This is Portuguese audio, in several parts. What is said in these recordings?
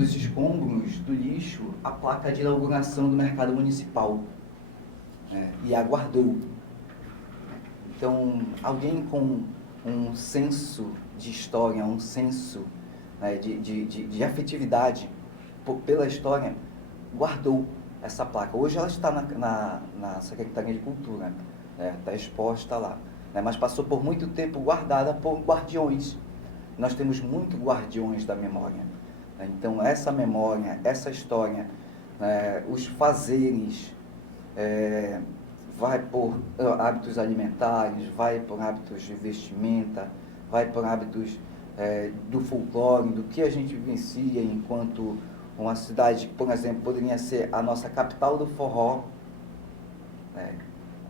dos escombros, do lixo, a placa de inauguração do mercado municipal, né? E aguardou. Então, alguém com um senso de história, um senso, né, de afetividade pela história, guardou essa placa. Hoje ela está na Secretaria de Cultura, né? Está exposta lá, né? Mas passou por muito tempo guardada por guardiões. Nós temos muitos guardiões da memória, né? Então, essa memória, essa história, os fazeres, vai por hábitos alimentares, vai por hábitos de vestimenta, vai por hábitos do folclore, do que a gente vivencia enquanto uma cidade, por exemplo, poderia ser a nossa capital do forró, né?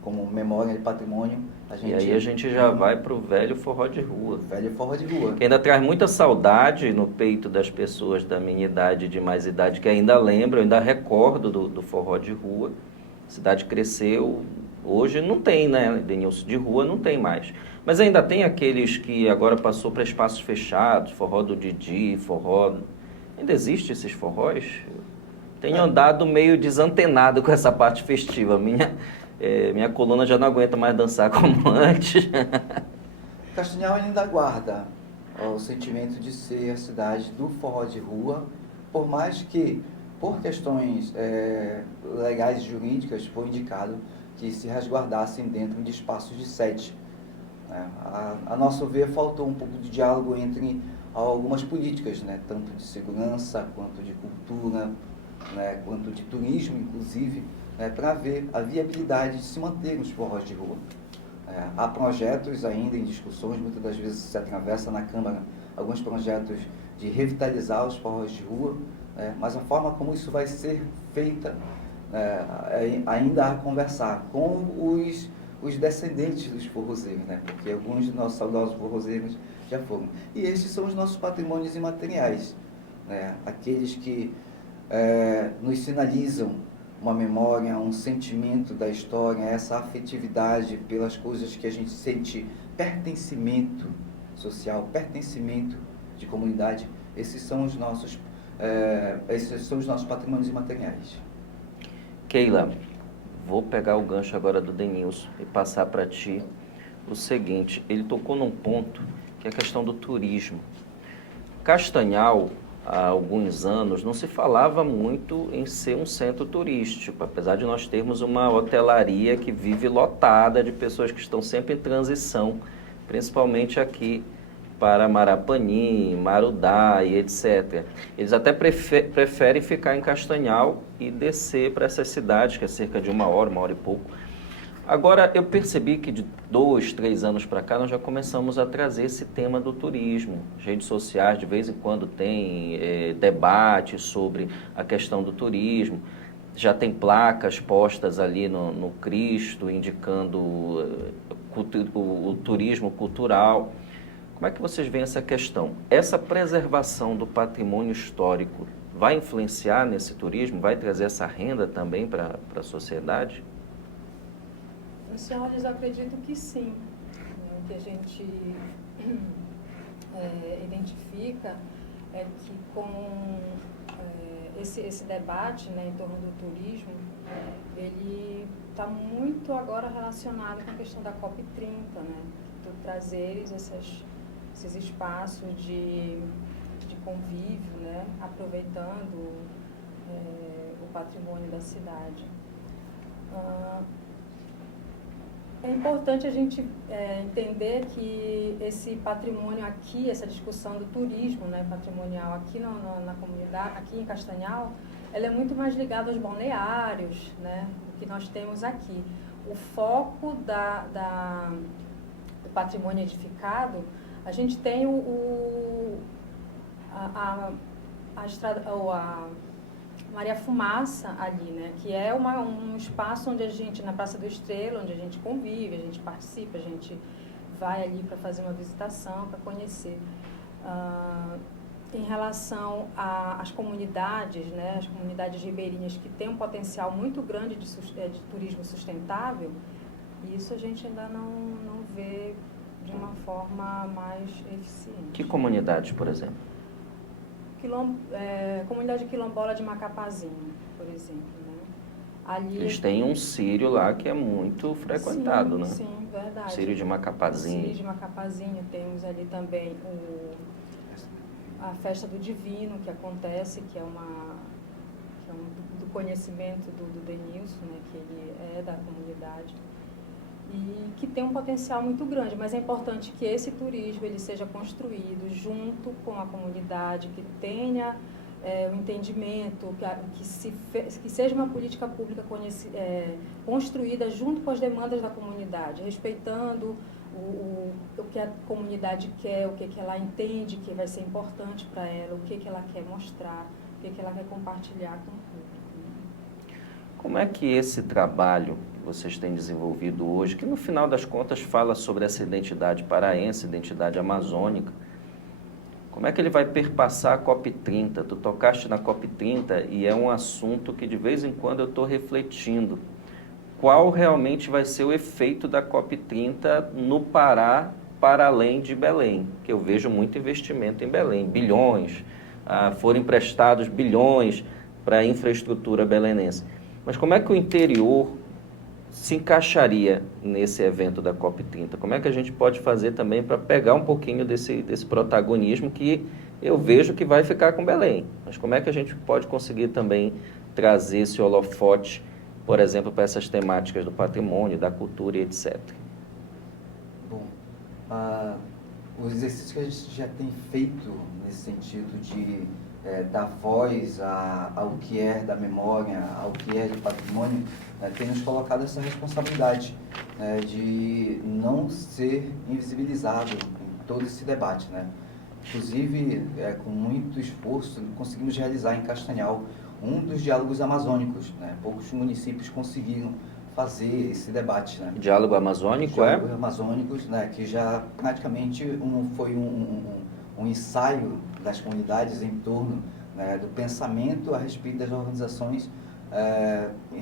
Como memória e patrimônio. E aí a gente já vai para o velho forró de rua. Velho forró de rua. Que ainda traz muita saudade no peito das pessoas da minha idade, de mais idade, que ainda lembram, ainda recordo do forró de rua. A cidade cresceu, hoje não tem, né? Denilson, de rua não tem mais. Mas ainda tem aqueles que agora passou para espaços fechados, forró do Didi, forró... Ainda existe esses forróis? Tenho andado meio desantenado com essa parte festiva. Minha coluna já não aguenta mais dançar como antes. Castanhal ainda guarda o sentimento de ser a cidade do forró de rua, por mais que, por questões legais e jurídicas, foi indicado que se resguardassem dentro de espaços de sede. A nosso ver, faltou um pouco de diálogo entre algumas políticas, né? Tanto de segurança, quanto de cultura, né? Quanto de turismo, inclusive, né? Para ver a viabilidade de se manter os forrós de rua. Há projetos ainda em discussões, muitas das vezes se atravessa na Câmara alguns projetos de revitalizar os forrós de rua, mas a forma como isso vai ser feita, ainda há a conversar com os descendentes dos forrozeiros, né? Porque alguns de nossos saudosos forrozeiros já foram. E esses são os nossos patrimônios imateriais, né? Aqueles que nos sinalizam uma memória, um sentimento da história, essa afetividade pelas coisas que a gente sente pertencimento social, pertencimento de comunidade. Esses são os nossos patrimônios imateriais. Keila, vou pegar o gancho agora do Denilson e passar para ti o seguinte. Ele tocou num ponto que é a questão do turismo. Castanhal, há alguns anos, não se falava muito em ser um centro turístico, apesar de nós termos uma hotelaria que vive lotada de pessoas que estão sempre em transição, principalmente aqui para Marapanim, Marudá e etc. Eles até preferem ficar em Castanhal e descer para essas cidades, que é cerca de uma hora e pouco. Agora, eu percebi que de 2, 3 anos para cá, nós já começamos a trazer esse tema do turismo. As redes sociais, de vez em quando, tem debate sobre a questão do turismo. Já tem placas postas ali no Cristo, indicando o turismo cultural. Como é que vocês veem essa questão? Essa preservação do patrimônio histórico vai influenciar nesse turismo? Vai trazer essa renda também para a sociedade? Senhores, eu acredito que sim. O que a gente identifica é que com esse debate, né, em torno do turismo, ele está muito agora relacionado com a questão da COP30, né, do trazer esses espaços de convívio, né, aproveitando o patrimônio da cidade. É importante a gente entender que esse patrimônio aqui, essa discussão do turismo, né, patrimonial aqui na comunidade, aqui em Castanhal, ela é muito mais ligada aos balneários, né, que nós temos aqui. O foco do patrimônio edificado, a gente tem a estrada, a Maria Fumaça ali, né, que é um espaço onde a gente, na Praça do Estrela, onde a gente convive, a gente participa, a gente vai ali para fazer uma visitação, para conhecer. Em relação às comunidades, né, as comunidades ribeirinhas que têm um potencial muito grande de turismo sustentável, isso a gente ainda não vê de uma forma mais eficiente. Que comunidades, por exemplo? comunidade quilombola de Macapazinho, por exemplo, né? Ali Eles têm um sírio lá que é muito frequentado, sim, né? Sim, verdade. Sírio de Macapazinho. Sírio de Macapazinho. Temos ali também a festa do Divino, que acontece, que é do conhecimento do Denilson, né? Que ele é da comunidade. E que tem um potencial muito grande, mas é importante que esse turismo ele seja construído junto com a comunidade, que tenha o entendimento, que seja uma política pública construída junto com as demandas da comunidade, respeitando o que a comunidade quer, o que ela entende que vai ser importante para ela, o que ela quer mostrar, o que ela quer compartilhar com o público. Como é que esse trabalho que vocês têm desenvolvido hoje, que no final das contas fala sobre essa identidade paraense, identidade amazônica, como é que ele vai perpassar a COP30? Tu tocaste na COP30 e é um assunto que de vez em quando eu estou refletindo. Qual realmente vai ser o efeito da COP30 no Pará, para além de Belém? Que eu vejo muito investimento em Belém, bilhões, foram emprestados bilhões para a infraestrutura belenense. Mas como é que o interior se encaixaria nesse evento da COP30? Como é que a gente pode fazer também para pegar um pouquinho desse protagonismo que eu vejo que vai ficar com Belém? Mas como é que a gente pode conseguir também trazer esse holofote, por exemplo, para essas temáticas do patrimônio, da cultura e etc? Bom, os exercícios que a gente já tem feito nesse sentido de dar voz ao que é da memória, ao que é do patrimônio, tem nos colocado essa responsabilidade de não ser invisibilizado em todo esse debate, né? Inclusive, com muito esforço, conseguimos realizar em Castanhal um dos diálogos amazônicos, né? Poucos municípios conseguiram fazer esse debate, né? Diálogo amazônico, Diálogos amazônicos, né? Que já praticamente foi um ensaio das comunidades em torno, né, do pensamento a respeito das organizações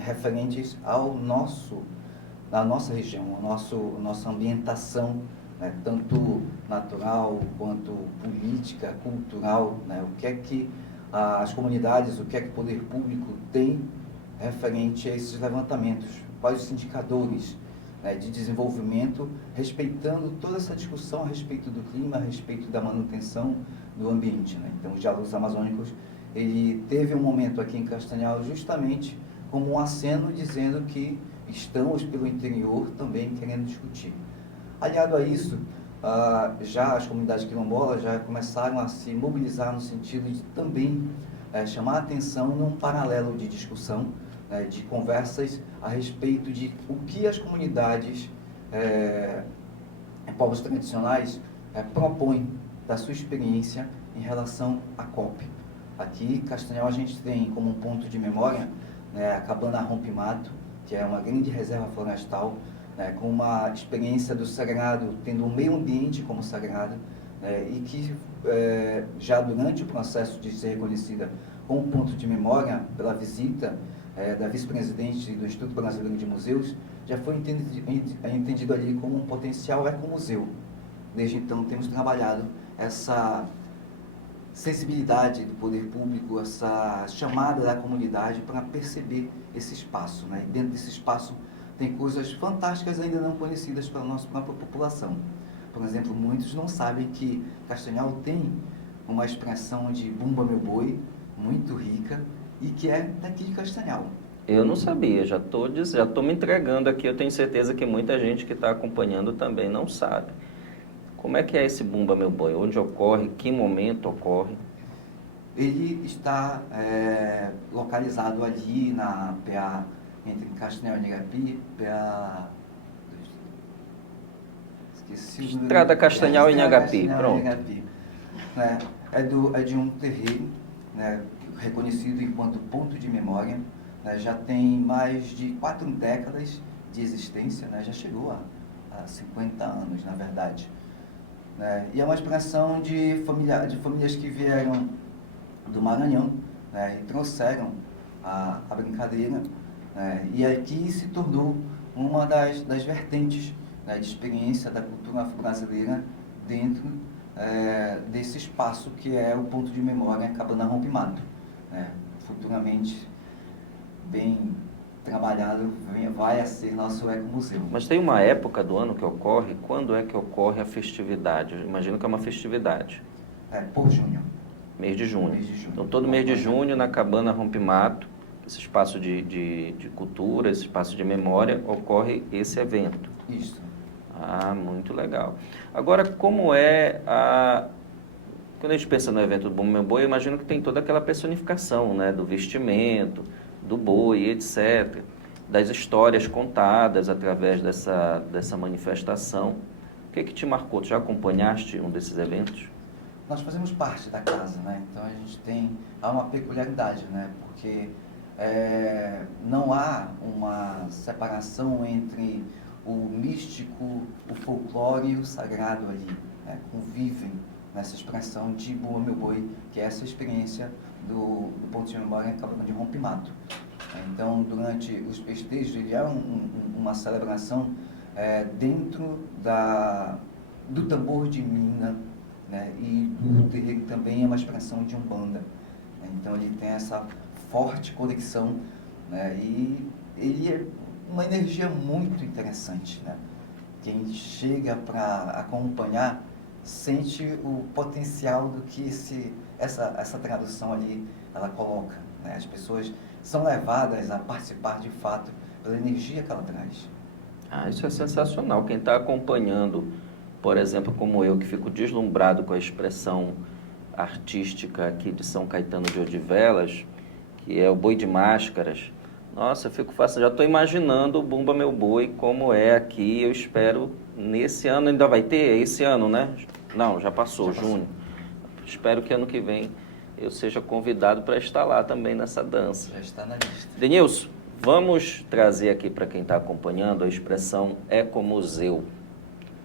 referentes à nossa região, nossa ambientação, né, tanto natural quanto política, cultural, né, o que é que as comunidades, o que é que o poder público tem referente a esses levantamentos, quais os indicadores, né, de desenvolvimento, respeitando toda essa discussão a respeito do clima, a respeito da manutenção do ambiente, né? Então, os diálogos amazônicos, ele teve um momento aqui em Castanhal justamente como um aceno dizendo que estamos pelo interior também querendo discutir. Aliado a isso, já as comunidades quilombolas já começaram a se mobilizar no sentido de também chamar a atenção num paralelo de discussão, de conversas a respeito de o que as comunidades, povos tradicionais, propõem da sua experiência em relação à COP. Aqui, em Castanhal, a gente tem como um ponto de memória, né, a Cabana Rompe-Mato, que é uma grande reserva florestal, né, com uma experiência do sagrado, tendo o meio ambiente como sagrado, e que já durante o processo de ser reconhecida como ponto de memória pela visita da vice-presidente do Instituto Brasileiro de Museus, já foi entendido ali como um potencial ecomuseu. Desde então, temos trabalhado essa sensibilidade do poder público, essa chamada da comunidade para perceber esse espaço, né? E dentro desse espaço tem coisas fantásticas ainda não conhecidas pela nossa própria população. Por exemplo, muitos não sabem que Castanhal tem uma expressão de Bumba Meu Boi, muito rica, e que é daqui de Castanhal. Eu não sabia, já estou me entregando aqui, eu tenho certeza que muita gente que está acompanhando também não sabe. Como é que é esse Bumba Meu Boi? Onde ocorre? Que momento ocorre? Ele está localizado ali na PA, entre Castanhal e Inhagapi, PA... Esqueci o número. Estrada Castanhal e Inhagapi, pronto. Né? É de um terreiro, né, reconhecido enquanto ponto de memória, né, já tem mais de 4 décadas de existência, né, já chegou a 50 anos, na verdade. Né, e é uma expressão de famílias que vieram do Maranhão, né, e trouxeram a brincadeira, né, e aqui se tornou uma das vertentes, né, de experiência da cultura afro-brasileira dentro desse espaço que é o ponto de memória Cabana Rompimato, né? Futuramente, bem trabalhado, vai a ser nosso ecomuseu. Mas tem uma época do ano que ocorre? Quando é que ocorre a festividade? Eu imagino que é uma festividade. Por junho. Mês de junho. Mês de junho. Então, todo mês de junho, na Cabana Rompimato, esse espaço de cultura, esse espaço de memória, ocorre esse evento. Isso. Ah, muito legal. Agora, como é quando a gente pensa no evento do Bumba Meu Boi, eu imagino que tem toda aquela personificação, né? Do vestimento, do boi, etc. Das histórias contadas através dessa manifestação. O que te marcou? Tu já acompanhaste um desses eventos? Nós fazemos parte da casa, né? Então a gente há uma peculiaridade, né? Porque não há uma separação entre o místico, o folclore e o sagrado ali, né? Convivem nessa expressão de Bumba Meu Boi, que é essa experiência do ponto de memória Cabana de Rompimato. Então, durante os festejos, ele é uma celebração dentro do tambor de mina, né? E o terreiro também é uma expressão de umbanda. Então, ele tem essa forte conexão, né? E ele é uma energia muito interessante, né? Quem chega para acompanhar sente o potencial do que essa tradução ali ela coloca, né? As pessoas são levadas a participar de fato pela energia que ela traz. Ah, isso é sensacional. Quem está acompanhando, por exemplo, como eu, que fico deslumbrado com a expressão artística aqui de São Caetano de Odivelas, que é o Boi de Máscaras. Nossa, eu fico fácil, já estou imaginando o Bumba Meu Boi como é aqui. Eu espero, nesse ano ainda vai ter, é esse ano, né? Não, já passou, junho. Espero que ano que vem eu seja convidado para estar lá também nessa dança. Já está na lista. Denilson, vamos trazer aqui para quem está acompanhando a expressão ecomuseu.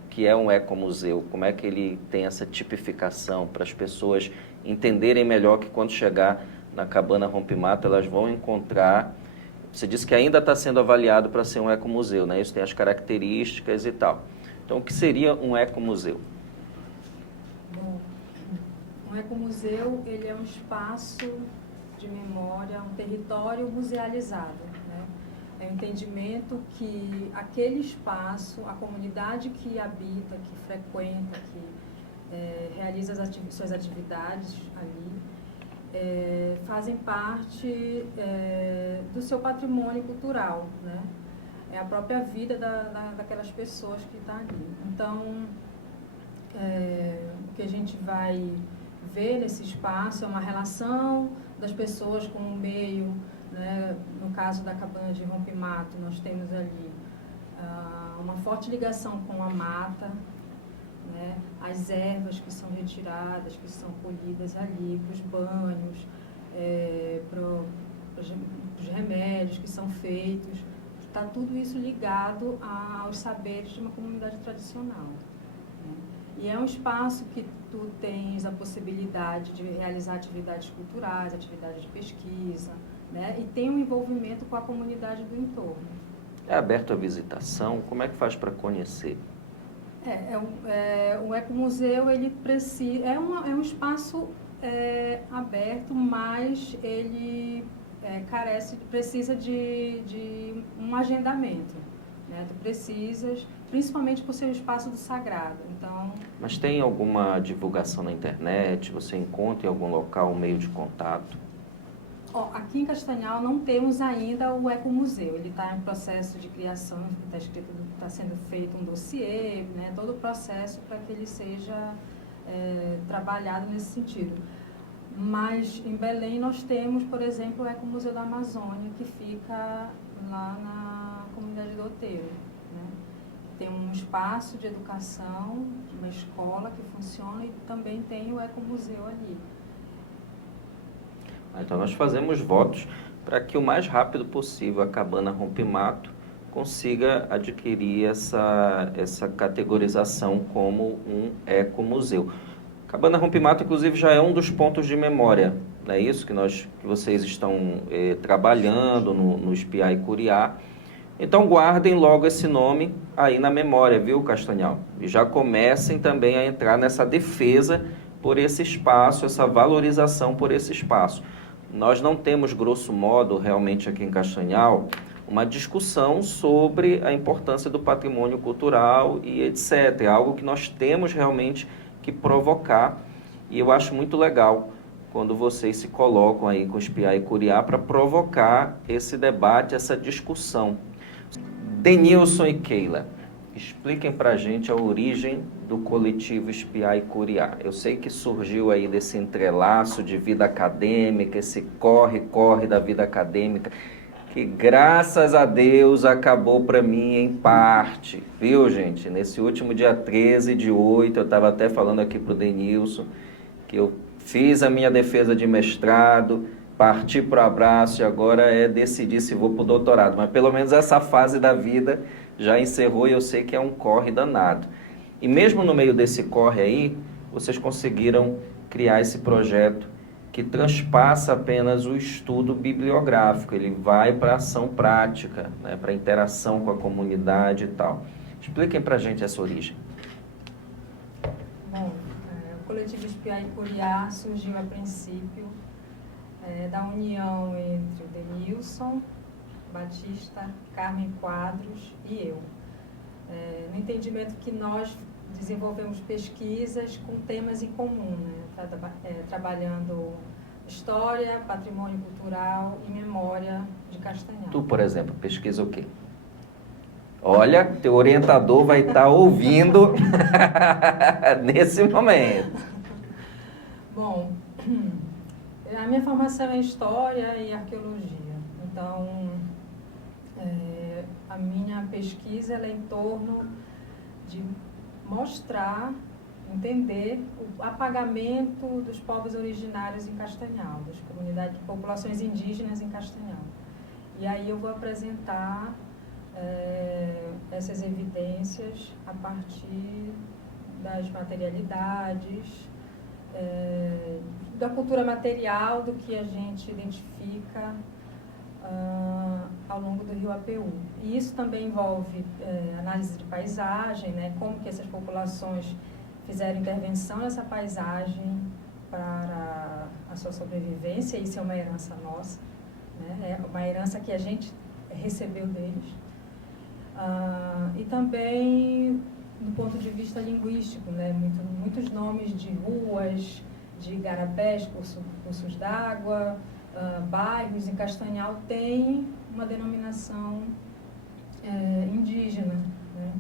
O que é um ecomuseu? Como é que ele tem essa tipificação para as pessoas entenderem melhor que quando chegar na Cabana Rompimato elas vão encontrar... Você disse que ainda está sendo avaliado para ser um ecomuseu, né? Isso tem as características e tal. Então, o que seria um ecomuseu? Bom, um ecomuseu, ele é um espaço de memória, um território musealizado, né? É o entendimento que aquele espaço, a comunidade que habita, que frequenta, que realiza suas atividades ali, fazem parte do seu patrimônio cultural, né? É a própria vida daquelas pessoas que estão ali. Então, o que a gente vai ver nesse espaço é uma relação das pessoas com o meio, né? No caso da Cabana de Rompimato, nós temos ali uma forte ligação com a mata, né? As ervas que são retiradas, que são colhidas ali, para os banhos, para os remédios que são feitos. Está tudo isso ligado aos saberes de uma comunidade tradicional, né? E é um espaço que tu tens a possibilidade de realizar atividades culturais, atividades de pesquisa, né? E tem um envolvimento com a comunidade do entorno. É aberto à visitação? Como é que faz para conhecer? O ecomuseu, ele precisa, é um espaço aberto, mas ele precisa de um agendamento, né? Tu precisas, principalmente por ser o espaço do sagrado. Então, mas tem alguma divulgação na internet? Você encontra em algum local um meio de contato? Aqui em Castanhal não temos ainda o ecomuseu. Ele está em processo de criação, está sendo feito um dossiê, né? Todo o processo para que ele seja trabalhado nesse sentido. Mas em Belém nós temos, por exemplo, o Ecomuseu da Amazônia, que fica lá na comunidade do Outeiro, né? Tem um espaço de educação, uma escola que funciona, e também tem o Ecomuseu ali. Então nós fazemos votos para que o mais rápido possível a Cabana Rompimato consiga adquirir essa categorização como um ecomuseu. Cabana Rompimato, inclusive, já é um dos pontos de memória, não é isso que vocês estão trabalhando no Espiar e Curiar, Então guardem logo esse nome aí na memória, viu, Castanhal? E já comecem também a entrar nessa defesa por esse espaço, essa valorização por esse espaço. Nós não temos, grosso modo, realmente aqui em Castanhal, uma discussão sobre a importância do patrimônio cultural e etc. É algo que nós temos realmente que provocar, e eu acho muito legal quando vocês se colocam aí com Espiar e Curiar para provocar esse debate, essa discussão. Denilson e Keila, expliquem para a gente a origem do coletivo Espiar e Curiar. Eu sei que surgiu aí desse entrelaço de vida acadêmica, esse corre-corre da vida acadêmica, que graças a Deus acabou para mim em parte, viu, gente? Nesse último dia 13/8, eu estava até falando aqui para o Denilson, que eu fiz a minha defesa de mestrado, parti para o abraço e agora é decidir se vou para o doutorado. Mas pelo menos essa fase da vida já encerrou e eu sei que é um corre danado. E mesmo no meio desse corre aí, vocês conseguiram criar esse projeto que transpassa apenas o estudo bibliográfico, ele vai para a ação prática, né, para a interação com a comunidade e tal. Expliquem para a gente essa origem. Bom, o coletivo Espiar e Curiar surgiu a princípio da união entre o Denilson Batista, Carmen Quadros e eu. No entendimento que nós desenvolvemos pesquisas com temas em comum, né? Trabalhando história, patrimônio cultural e memória de Castanhal. Tu, por exemplo, pesquisa o quê? Olha, teu orientador vai estar ouvindo nesse momento. Bom, a minha formação é História e Arqueologia. Então, a minha pesquisa ela é em torno de mostrar, entender o apagamento dos povos originários em Castanhal, das comunidades, populações indígenas em Castanhal. E aí eu vou apresentar essas evidências a partir das materialidades, da cultura material, do que a gente identifica ao longo do rio APU. E isso também envolve análise de paisagem, né, como que essas populações fizeram intervenção nessa paisagem para a sua sobrevivência. Isso é uma herança nossa, né, é uma herança que a gente recebeu deles. E também do ponto de vista linguístico, né, muitos nomes de ruas, de igarapés, cursos d'água, bairros em Castanhal têm uma denominação indígena, né?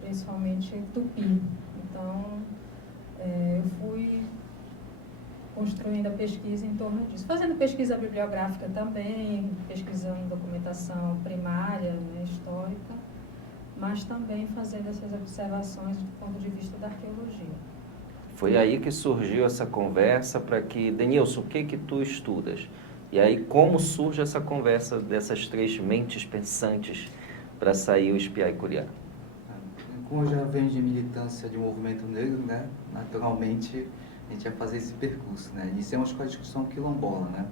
Principalmente tupi. Então, eu fui construindo a pesquisa em torno disso. Fazendo pesquisa bibliográfica também, pesquisando documentação primária, né, histórica, mas também fazendo essas observações do ponto de vista da arqueologia. Foi aí que surgiu essa conversa para que, Denilson, o que tu estudas? E aí como surge essa conversa dessas três mentes pensantes para sair o Espiar e Curiar? Como eu já venho de militância de movimento negro, né, naturalmente a gente ia fazer esse percurso, né? Iniciamos com a discussão quilombola, né?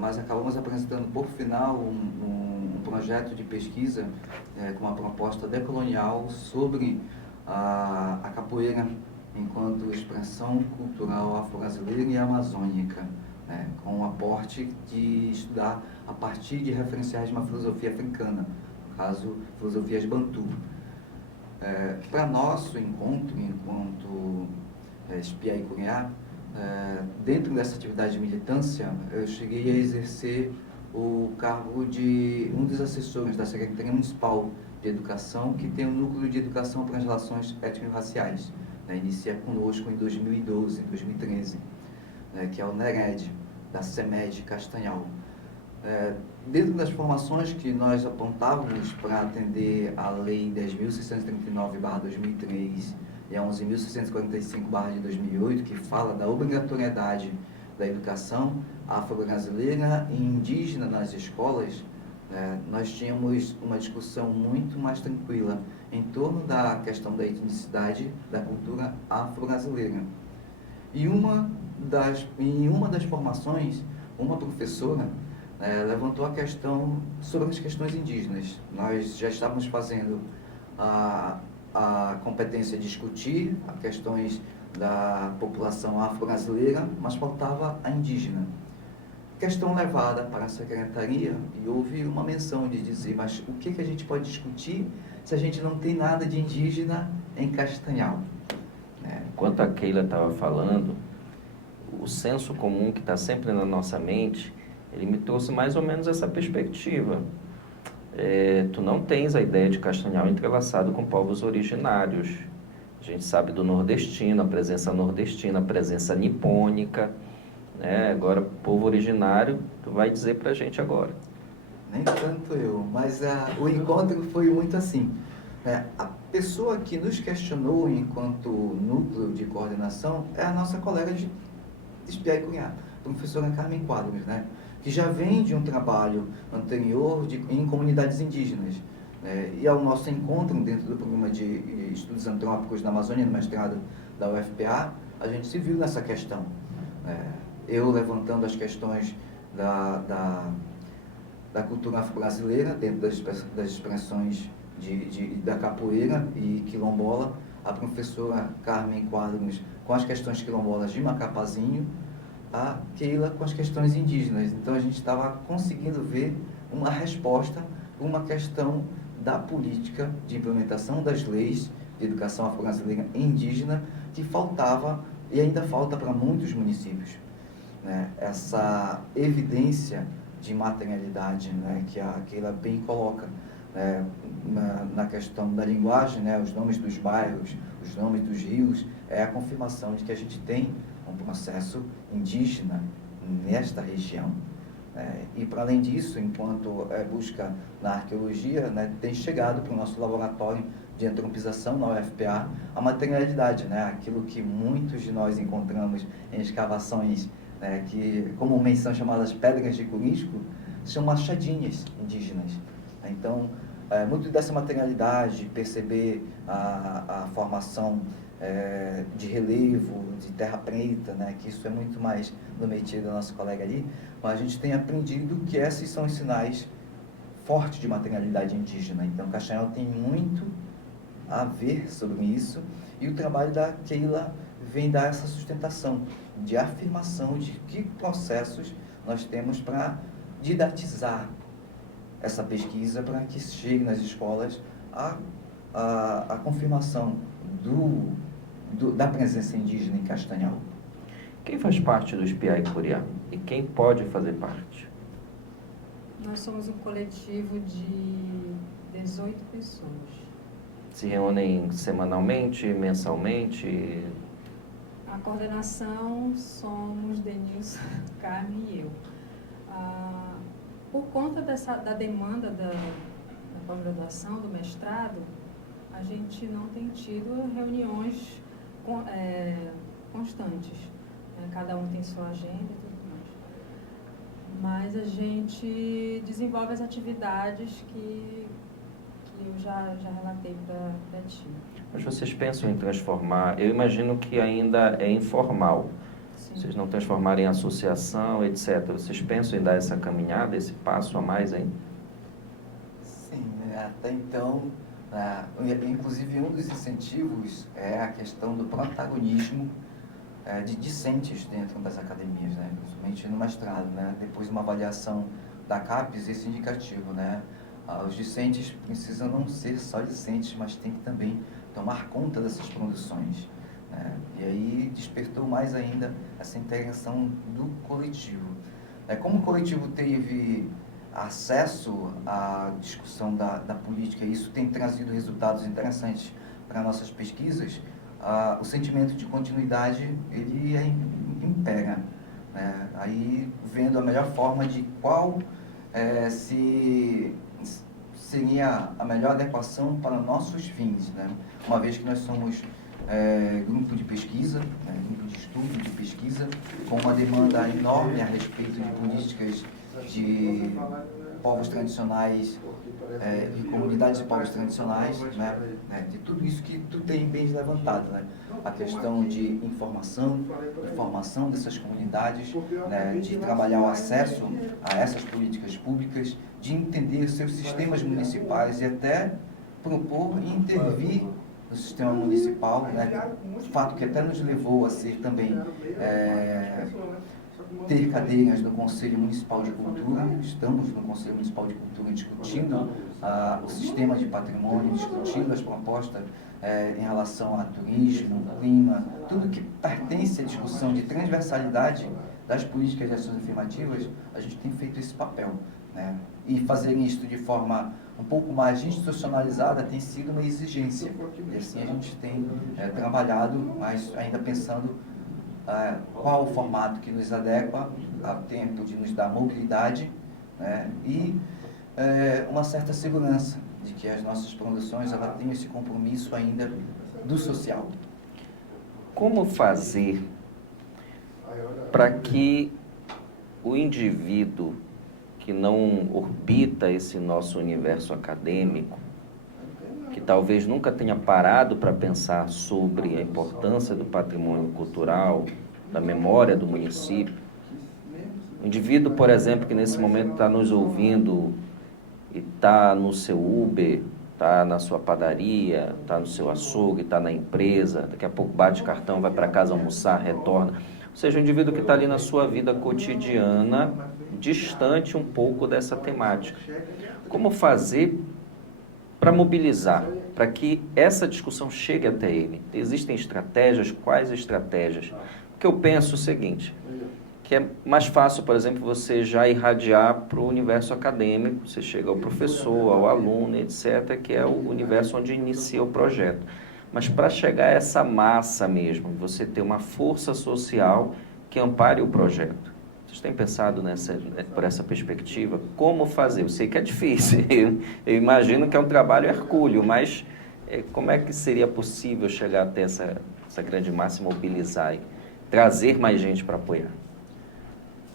Mas acabamos apresentando por final um projeto de pesquisa com uma proposta decolonial sobre a capoeira enquanto expressão cultural afro-brasileira e amazônica, né, com o aporte de estudar a partir de referenciais de uma filosofia africana, no caso, filosofias bantu. Para nosso encontro, enquanto Espiar e Curiar, dentro dessa atividade de militância, eu cheguei a exercer o cargo de um dos assessores da Secretaria Municipal de Educação, que tem um núcleo de educação para as relações étnico-raciais. Inicia conosco em 2012, 2013, que é o NERED, da CEMED Castanhal. Dentro das formações que nós apontávamos para atender a Lei 10.639/2003 e a 11.645/2008, que fala da obrigatoriedade da educação afro-brasileira e indígena nas escolas, nós tínhamos uma discussão muito mais tranquila em torno da questão da etnicidade da cultura afro-brasileira. E em uma das formações, uma professora levantou a questão sobre as questões indígenas. Nós já estávamos fazendo a competência de discutir as questões da população afro-brasileira, mas faltava a indígena. Questão levada para a secretaria e houve uma menção de dizer, mas o que a gente pode discutir se a gente não tem nada de indígena em Castanhal? Enquanto a Keila estava falando, o senso comum que está sempre na nossa mente, ele me trouxe mais ou menos essa perspectiva. Tu não tens a ideia de Castanhal entrelaçado com povos originários. A gente sabe do nordestino, a presença nipônica, né? Agora, povo originário, tu vai dizer pra gente agora. Nem tanto eu, mas o encontro foi muito assim. A pessoa que nos questionou enquanto núcleo de coordenação é a nossa colega de Espiá e Cunhá, a professora Carmen Quadros, né? Que já vem de um trabalho anterior em comunidades indígenas. E ao nosso encontro dentro do programa de estudos antrópicos na Amazônia, no mestrado da UFPA, a gente se viu nessa questão. Eu levantando as questões da cultura afro-brasileira, dentro das expressões da capoeira e quilombola, a professora Carmen Quadros com as questões quilombolas de Macapazinho, a Keila com as questões indígenas. Então a gente estava conseguindo ver uma resposta para uma questão da política de implementação das leis de educação afro-brasileira e indígena que faltava e ainda falta para muitos municípios. Essa evidência de materialidade, que a Keila bem coloca, na questão da linguagem, os nomes dos bairros, os nomes dos rios, é a confirmação de que a gente tem um processo indígena nesta região. E, para além disso, enquanto busca na arqueologia, tem chegado para o nosso laboratório de antropização na UFPA a materialidade, aquilo que muitos de nós encontramos em escavações, que comumente são chamadas pedras de corisco, são achadinhas indígenas. Então, muito dessa materialidade, perceber a formação de relevo, de terra preta, que isso é muito mais no métier da nossa colega ali, mas a gente tem aprendido que esses são os sinais fortes de materialidade indígena. Então, Castanhal tem muito a ver sobre isso, e o trabalho da Keila vem dar essa sustentação de afirmação de que processos nós temos para didatizar essa pesquisa, para que chegue nas escolas a confirmação da presença indígena em Castanhal. Quem faz parte do Espiá e Curiá? E quem pode fazer parte? Nós somos um coletivo de 18 pessoas. Se reúnem semanalmente, mensalmente? A coordenação somos Denilson, Carmen e eu. Por conta da demanda da pós-graduação, do mestrado, a gente não tem tido reuniões constantes. Cada um tem sua agenda e tudo mais. Mas a gente desenvolve as atividades que eu já relatei para ti. Mas vocês pensam em transformar, eu imagino que ainda é informal. Sim. Vocês não transformarem em associação, etc. Vocês pensam em dar essa caminhada, esse passo a mais ainda? Sim, até então, inclusive um dos incentivos é a questão do protagonismo de discentes dentro das academias, principalmente no mestrado, depois de uma avaliação da CAPES, esse indicativo, os discentes precisam não ser só discentes, mas tem que também tomar conta dessas produções. E aí despertou mais ainda essa integração do coletivo. Como o coletivo teve acesso à discussão da política, e isso tem trazido resultados interessantes para nossas pesquisas, o sentimento de continuidade, ele impera. Aí vendo a melhor forma de qual seria a melhor adequação para nossos fins, uma vez que nós somos grupo de pesquisa, grupo de estudo, de pesquisa, com uma demanda enorme a respeito de políticas povos tradicionais e comunidades de povos tradicionais, né? De tudo isso que tu tem bem levantado, né? A questão de informação dessas comunidades, né? De trabalhar o acesso a essas políticas públicas, de entender seus sistemas municipais e até propor e intervir no sistema municipal, né? Fato que até nos levou a ser também ter cadeiras no Conselho Municipal de Cultura. Estamos no Conselho Municipal de Cultura discutindo o sistema de patrimônio, discutindo as propostas em relação a turismo, clima, tudo que pertence à discussão de transversalidade das políticas de ações afirmativas. A gente tem feito esse papel, né? E fazer isso de forma um pouco mais institucionalizada tem sido uma exigência. E assim a gente tem trabalhado, mas ainda pensando qual o formato que nos adequa a tempo de nos dar mobilidade, né? E uma certa segurança de que as nossas produções elas tenham esse compromisso ainda do social. Como fazer para que o indivíduo que não orbita esse nosso universo acadêmico, que talvez nunca tenha parado para pensar sobre a importância do patrimônio cultural, da memória do município, o indivíduo, por exemplo, que nesse momento está nos ouvindo e está no seu Uber, está na sua padaria, está no seu açougue, está na empresa, daqui a pouco bate cartão, vai para casa almoçar, retorna. Ou seja, o indivíduo que está ali na sua vida cotidiana, distante um pouco dessa temática. Como fazer para mobilizar, para que essa discussão chegue até ele? Existem estratégias? Quais estratégias? Porque eu penso o seguinte, que é mais fácil, por exemplo, você já irradiar para o universo acadêmico, você chega ao professor, ao aluno, etc., que é o universo onde inicia o projeto. Mas para chegar a essa massa mesmo, você ter uma força social que ampare o projeto. Vocês têm pensado por essa perspectiva? Como fazer? Eu sei que é difícil, eu imagino que é um trabalho hercúleo, mas como é que seria possível chegar até essa grande massa e mobilizar e trazer mais gente para apoiar?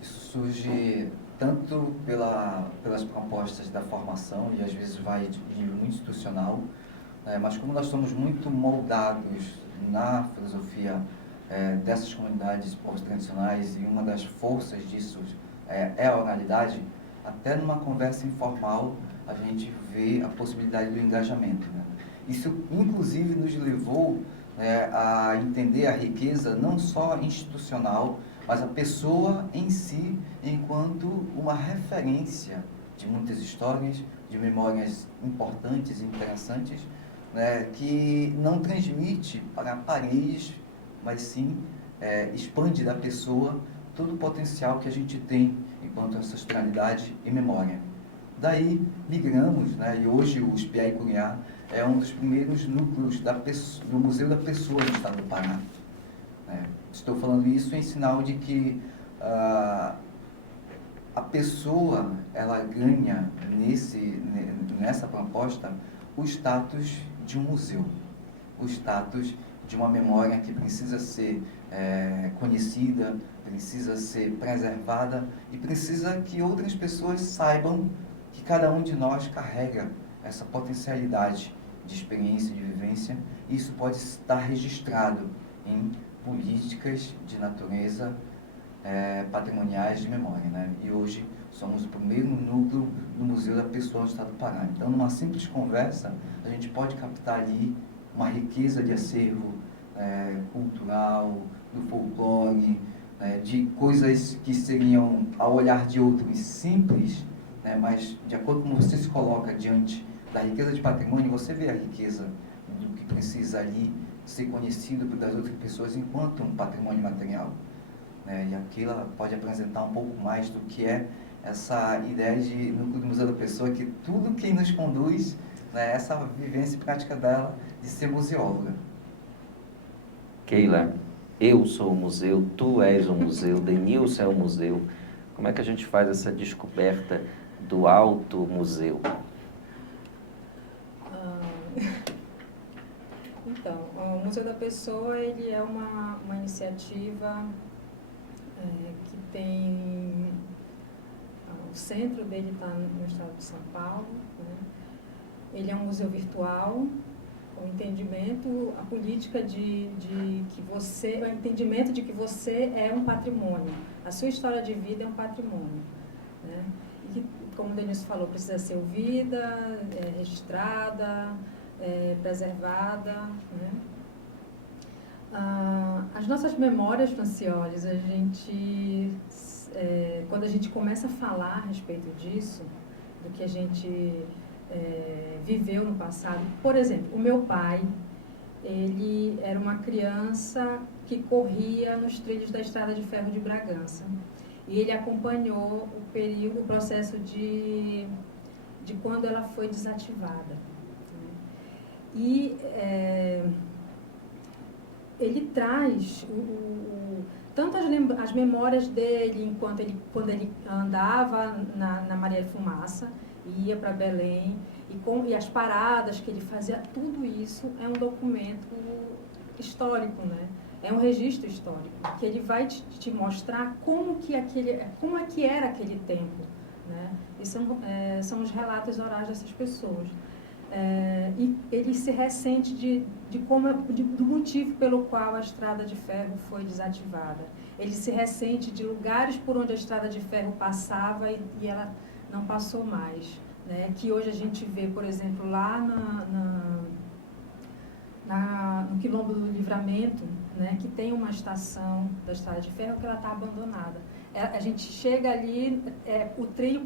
Isso surge tanto pelas propostas da formação, e às vezes vai de nível muito institucional, mas como nós somos muito moldados na filosofia dessas comunidades povos tradicionais, e uma das forças disso é a oralidade, até numa conversa informal a gente vê a possibilidade do engajamento, né? Isso, inclusive, nos levou a entender a riqueza não só institucional, mas a pessoa em si, enquanto uma referência de muitas histórias, de memórias importantes e interessantes, né, que não transmite para paredes, mas sim expande da pessoa todo o potencial que a gente tem enquanto ancestralidade e memória. Daí migramos, né, e hoje o Espiar e Curiar é um dos primeiros núcleos do Museu da Pessoa no estado do Pará. Estou falando isso em sinal de que a pessoa ela ganha nessa proposta o status de um museu, o status de uma memória que precisa ser conhecida, precisa ser preservada e precisa que outras pessoas saibam que cada um de nós carrega essa potencialidade de experiência, de vivência, e isso pode estar registrado em políticas de natureza patrimoniais de memória, né? E hoje somos o primeiro núcleo do Museu da Pessoa no estado do Pará. Então, numa simples conversa, a gente pode captar ali uma riqueza de acervo cultural, do folclore, de coisas que seriam, ao olhar de outros, simples, mas de acordo com você se coloca diante da riqueza de patrimônio, você vê a riqueza do que precisa ali ser conhecido das outras pessoas enquanto um patrimônio material. E aqui ela pode apresentar um pouco mais do que é essa ideia de núcleo do Museu da Pessoa, que tudo que nos conduz, essa vivência e prática dela de ser museóloga. Keila, eu sou o museu, tu és o museu, Denilson é o museu. Como é que a gente faz essa descoberta do alto museu? Então, o Museu da Pessoa ele é uma iniciativa que tem o centro dele está no estado de São Paulo, né? Ele é um museu virtual, o entendimento, a política de que você, o entendimento de que você é um patrimônio, a sua história de vida é um patrimônio, né? E que, como o Denilson falou, precisa ser ouvida, registrada, preservada, né? As nossas memórias, Francioles, quando a gente começa a falar a respeito disso, do que a gente viveu no passado. Por exemplo, o meu pai, ele era uma criança que corria nos trilhos da Estrada de Ferro de Bragança. E ele acompanhou o processo de quando ela foi desativada. E ele traz tanto as memórias dele quando ele andava na Maria Fumaça, ia para Belém, e as paradas que ele fazia, tudo isso é um documento histórico, né? É um registro histórico, que ele vai te mostrar como é que era aquele tempo, né? E são os relatos orais dessas pessoas. E ele se ressente do motivo pelo qual a Estrada de Ferro foi desativada. Ele se ressente de lugares por onde a Estrada de Ferro passava e ela não passou mais, né? Que hoje a gente vê, por exemplo, lá no Quilombo do Livramento, né? Que tem uma estação da Estrada de Ferro que ela está abandonada. A gente chega ali, o trem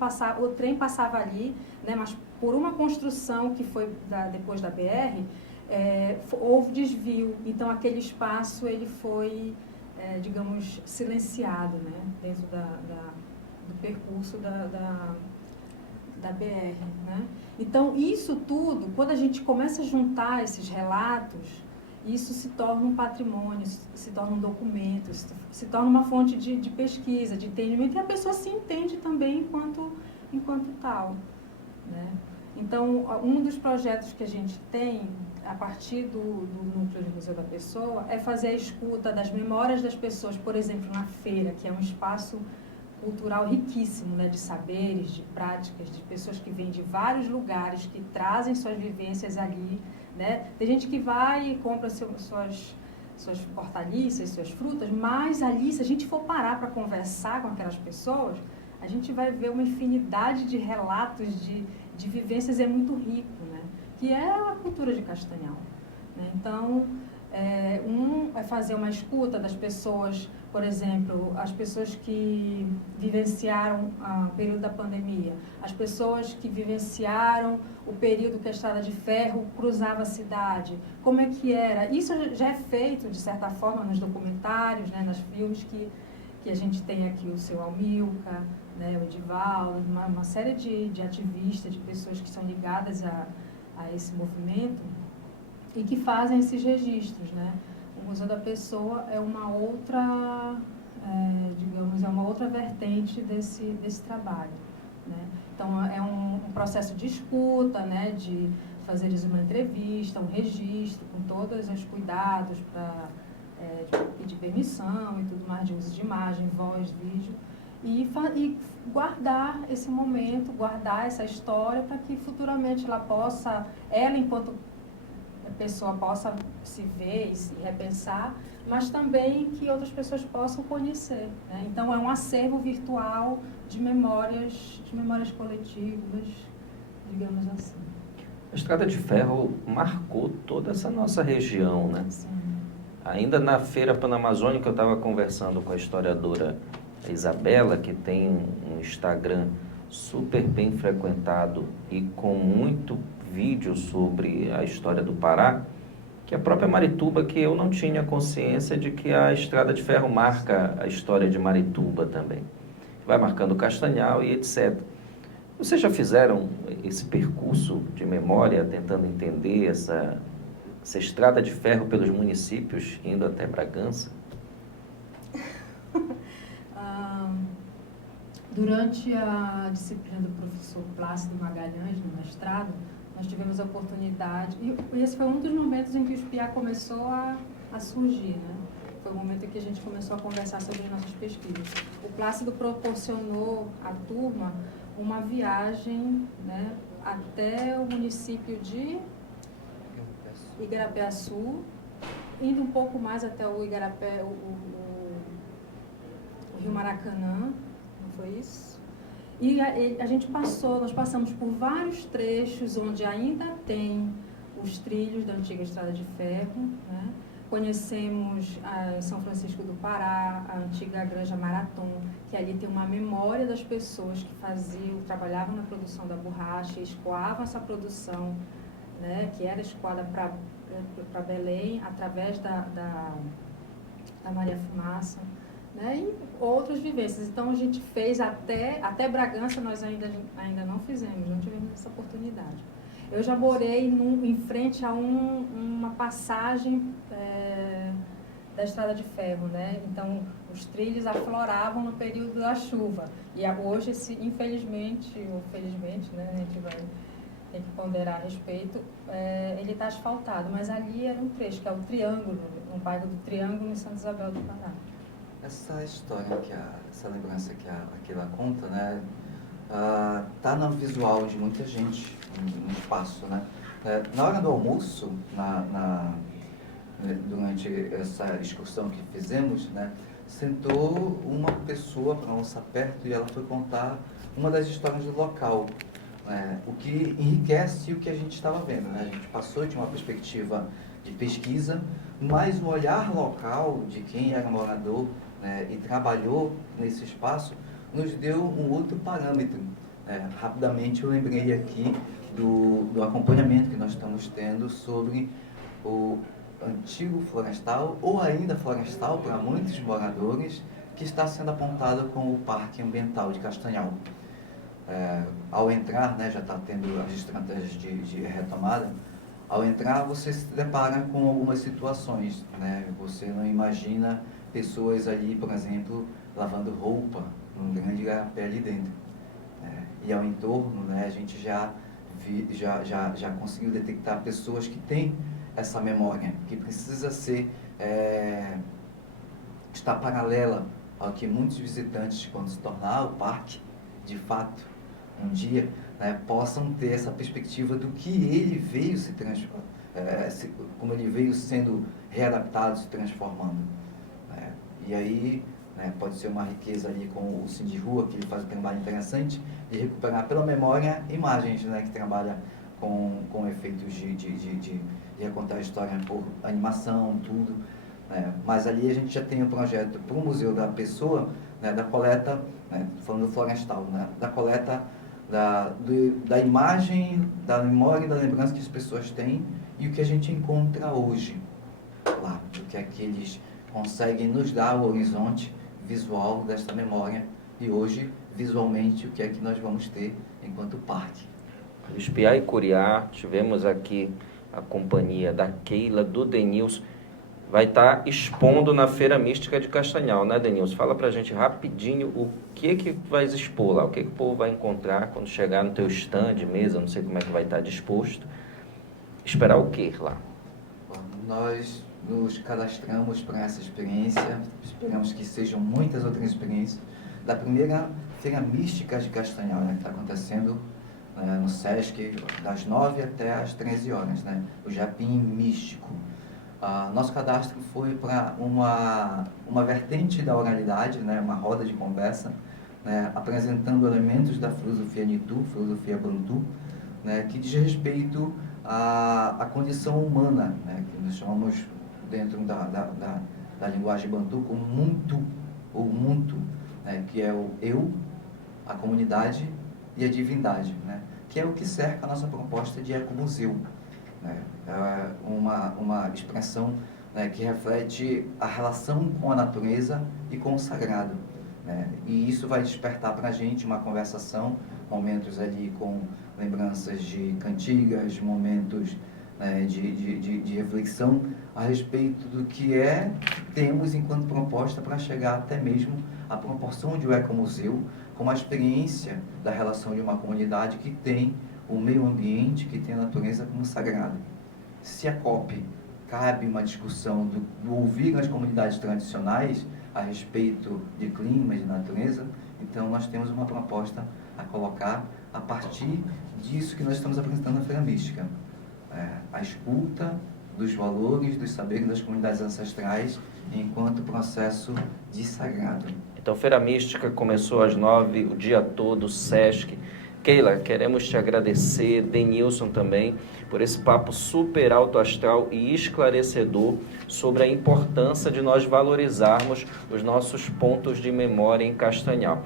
passava ali, né? Mas por uma construção que foi depois da BR, houve desvio. Então aquele espaço ele foi, digamos, silenciado, né? Dentro do percurso da BR, né? Então isso tudo, quando a gente começa a juntar esses relatos, isso se torna um patrimônio, se torna um documento, se torna uma fonte de pesquisa, de entendimento, e a pessoa se entende também enquanto tal, né? Então, um dos projetos que a gente tem, a partir do núcleo de Museu da Pessoa, é fazer a escuta das memórias das pessoas, por exemplo, na feira, que é um espaço cultural riquíssimo, né, de saberes, de práticas, de pessoas que vêm de vários lugares, que trazem suas vivências ali, né? Tem gente que vai e compra suas hortaliças, suas frutas, mas ali, se a gente for parar para conversar com aquelas pessoas, a gente vai ver uma infinidade de relatos, de vivências, é muito rico, né? Que é a cultura de Castanhal, né? Então, é fazer uma escuta das pessoas, por exemplo, as pessoas que vivenciaram o período da pandemia, as pessoas que vivenciaram o período que a Estrada de Ferro cruzava a cidade, como é que era? Isso já é feito, de certa forma, nos documentários, né, nos filmes que a gente tem aqui, o seu Almilca, né, o Edivaldo, uma série de ativistas, de pessoas que são ligadas a esse movimento e que fazem esses registros, né? O Museu da Pessoa é uma outra, digamos, é uma outra vertente desse trabalho, né? Então, é um processo de escuta, né? De fazer uma entrevista, um registro, com todos os cuidados para pedir permissão e tudo mais, de uso de imagem, voz, vídeo, e guardar esse momento, guardar essa história para que futuramente ela enquanto pessoa possa se ver e se repensar, mas também que outras pessoas possam conhecer, né? Então é um acervo virtual de memórias coletivas, digamos assim. A Estrada de Ferro marcou toda essa nossa região, né? Sim. Ainda na Feira Panamazônica eu estava conversando com a historiadora Isabela, que tem um Instagram super bem frequentado e com muito vídeo sobre a história do Pará, que a própria Marituba, que eu não tinha consciência de que a Estrada de Ferro marca a história de Marituba também. Vai marcando Castanhal e etc. Vocês já fizeram esse percurso de memória, tentando entender essa estrada de ferro pelos municípios, indo até Bragança? Durante a disciplina do professor Plácido Magalhães, no mestrado, nós tivemos a oportunidade, e esse foi um dos momentos em que o Espiar começou a surgir, né? foi o momento em que a gente começou a conversar sobre as nossas pesquisas. O Plácido proporcionou à turma uma viagem, né, até o município de Igarapeaçu, indo um pouco mais até o Igarapé, o Rio Maracanã, não foi isso? E nós passamos por vários trechos onde ainda tem os trilhos da antiga Estrada de Ferro, né? Conhecemos São Francisco do Pará, a antiga Granja Marathon, que ali tem uma memória das pessoas que trabalhavam na produção da borracha, escoavam essa produção, né? Que era escoada para Belém, através da Maria Fumaça. Né, e outras vivências. Então, a gente fez até Bragança, nós ainda não fizemos, não tivemos essa oportunidade. Eu já morei em frente a uma passagem da Estrada de Ferro, né? Então, os trilhos afloravam no período da chuva. E hoje, infelizmente, ou felizmente, né, a gente tem que ponderar a respeito, ele está asfaltado, mas ali era um trecho, que é o Triângulo, no bairro do Triângulo, em Santa Isabel do Pará. Essa história, essa lembrança que a Keila conta, né, tá no visual de muita gente no espaço, né? Na hora do almoço, durante essa excursão que fizemos, né, sentou uma pessoa para almoçar perto e ela foi contar uma das histórias do local, né, o que enriquece o que a gente estava vendo, né? A gente passou de uma perspectiva de pesquisa, mas o olhar local de quem era morador, né, e trabalhou nesse espaço, nos deu um outro parâmetro. Rapidamente eu lembrei aqui do acompanhamento que nós estamos tendo sobre o antigo florestal, ou ainda florestal para muitos moradores, que está sendo apontado com o Parque Ambiental de Castanhal. Ao entrar, né, já está tendo as estratégias de retomada. Ao entrar, você se depara com algumas situações, né? Você não imagina pessoas ali, por exemplo, lavando roupa num grande igarapé ali dentro. E ao entorno, né, a gente já conseguiu detectar pessoas que têm essa memória, que precisa estar paralela ao que muitos visitantes, quando se tornar o parque, de fato, um dia, né, possam ter essa perspectiva do que ele veio se transformando, como ele veio sendo readaptado, se transformando. E aí, né, pode ser uma riqueza ali com o Sim de Rua, que ele faz um trabalho interessante de recuperar pela memória imagens, né, que trabalha com efeitos de recontar a história por animação, tudo. Mas ali a gente já tem um projeto para o Museu da Pessoa, né, da coleta, né, falando do florestal, né, da coleta da imagem, da memória e da lembrança que as pessoas têm e o que a gente encontra hoje lá, o que é que eles conseguem nos dar o horizonte visual desta memória e hoje, visualmente, o que é que nós vamos ter enquanto parque. Espiar e Curiar, tivemos aqui a companhia da Keila, do Denilson, vai estar expondo na Feira Mística de Castanhal, né, Denilson? Fala pra gente rapidinho o que vai expor lá, o que o povo vai encontrar quando chegar no teu stand, mesa, não sei como é que vai estar disposto. Esperar o que lá? Bom, nós nos cadastramos para essa experiência, esperamos que sejam muitas outras experiências, da primeira Feira Mística de Castanhal, né, que está acontecendo no Sesc, das 9 até as 13 horas, né, o Japim Místico. Nosso cadastro foi para uma vertente da oralidade, né, uma roda de conversa, né, apresentando elementos da filosofia Nitu, filosofia Bantu, né, que diz respeito à condição humana, né, que nós chamamos dentro da linguagem Bantu como Muntu, ou Muntu, né, que é o eu, a comunidade e a divindade, né, que é o que cerca a nossa proposta de ecomuseu. É uma expressão, né, que reflete a relação com a natureza e com o sagrado, né? E isso vai despertar para a gente uma conversação, momentos ali com lembranças de cantigas, momentos, né, de reflexão a respeito do que temos enquanto proposta para chegar até mesmo à proporção de um ecomuseu, como a experiência da relação de uma comunidade que tem o meio ambiente, que tem a natureza como sagrado. Se acople cabe uma discussão do ouvir nas comunidades tradicionais a respeito de clima, de natureza. Então, nós temos uma proposta a colocar a partir disso que nós estamos apresentando na Feira Mística. A escuta dos valores, dos saberes das comunidades ancestrais enquanto processo de sagrado. Então, Feira Mística começou às 9, o dia todo, Sesc. Keila, queremos te agradecer, Denilson também, por esse papo super alto astral e esclarecedor sobre a importância de nós valorizarmos os nossos pontos de memória em Castanhal.